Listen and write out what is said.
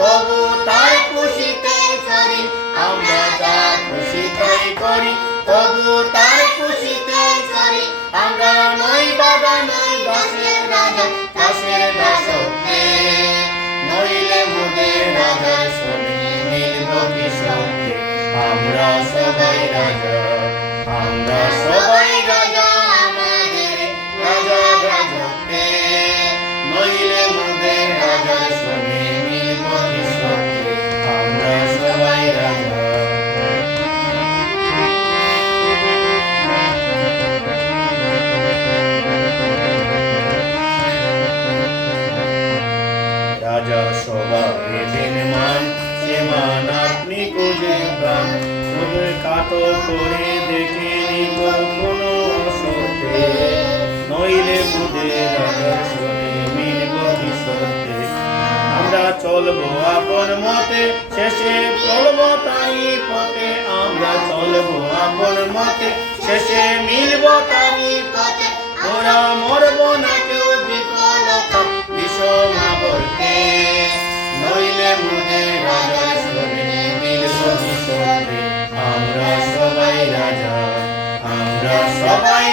তবু তার খুশিতে চলি আমরা যা খুশি তাই করি। তবু তার খুশিতে চলি আমরা নই বাবা, নই দশের রাজা, দশের দাসত্বে নইলে মোদের রাজা শুনে, মিলব আমরা সবাই রাজা, আমরা সবাই রাজা। মান সে মান আপনি খুঁজে প্রাণ চোখের কাটো করে দেখে নিব কোনো সত্যে নইলে মুদে রাজার শোনে মিলব কি সত্যে আমরা চলবো আপন মতে, শেষে চলবো তাই পথে। আমরা চলবো আপন মতে, শেষে মিলব তাই পথে। ওরা মরবো না আমরা সবাই